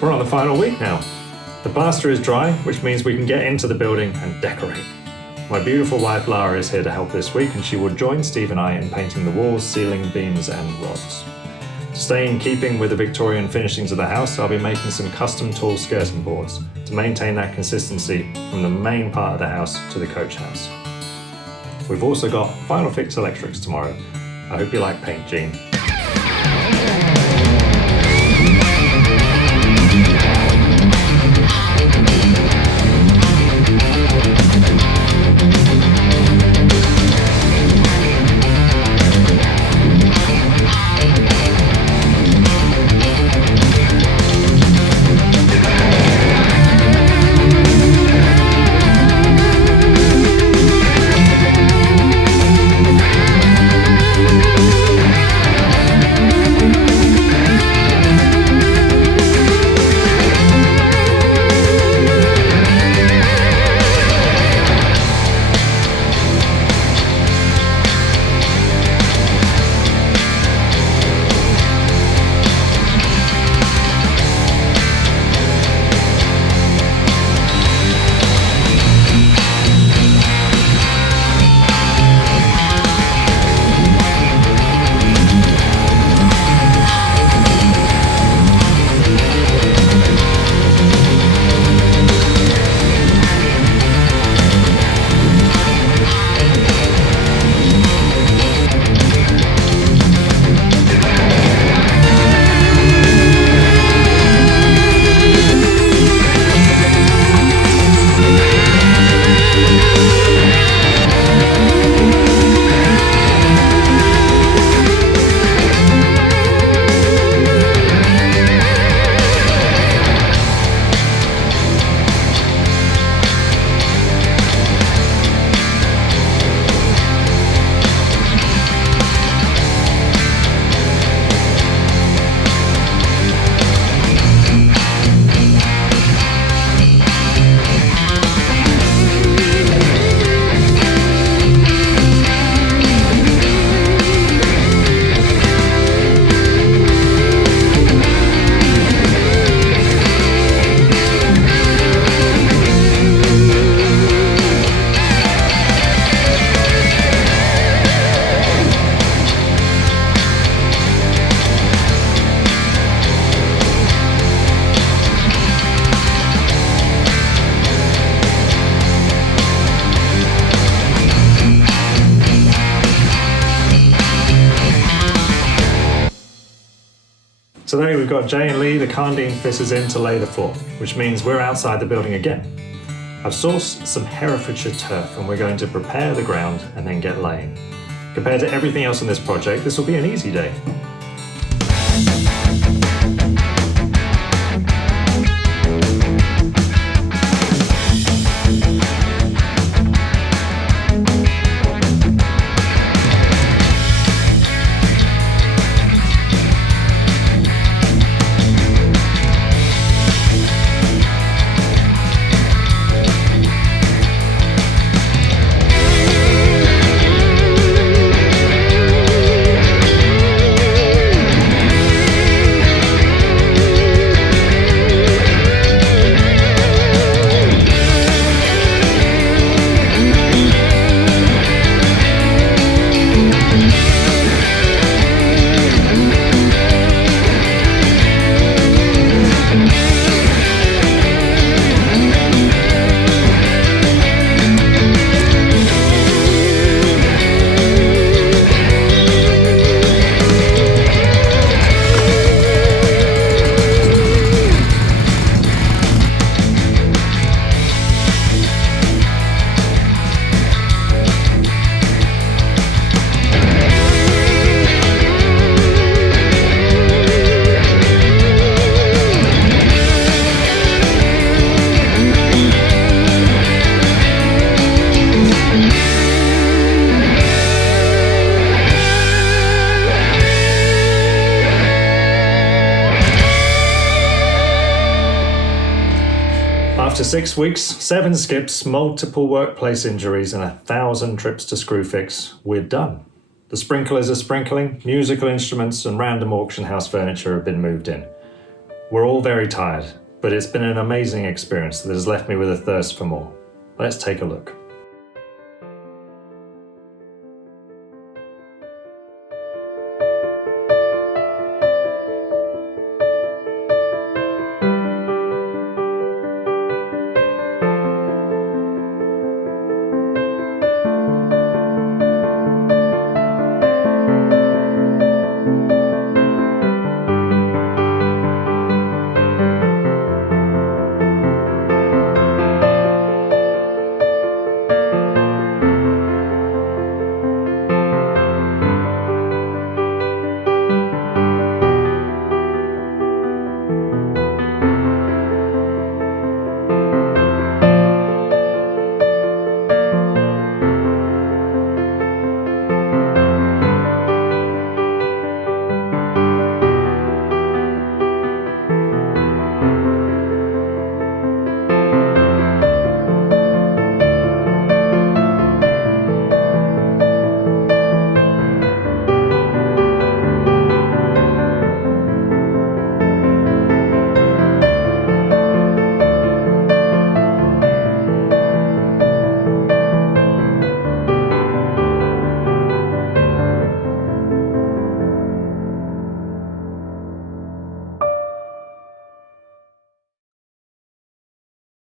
We're on the final week now. The plaster is dry, which means we can get into the building and decorate. My beautiful wife Lara is here to help this week, and she will join Steve and I in painting the walls, ceiling, beams and rods. To stay in keeping with the Victorian finishings of the house, I'll be making some custom tall skirting boards to maintain that consistency from the main part of the house to the coach house. We've also got Final Fix Electrics tomorrow. I hope you like paint, Jean. Today we've got Jay and Lee, the Karndean fitters, in to lay the floor, which means we're outside the building again. I've sourced some Herefordshire turf and we're going to prepare the ground and then get laying. Compared to everything else on this project, this will be an easy day. After 6 weeks, 7 skips, multiple workplace injuries, and 1,000 trips to Screwfix, we're done. The sprinklers are sprinkling, musical instruments and random auction house furniture have been moved in. We're all very tired, but it's been an amazing experience that has left me with a thirst for more. Let's take a look.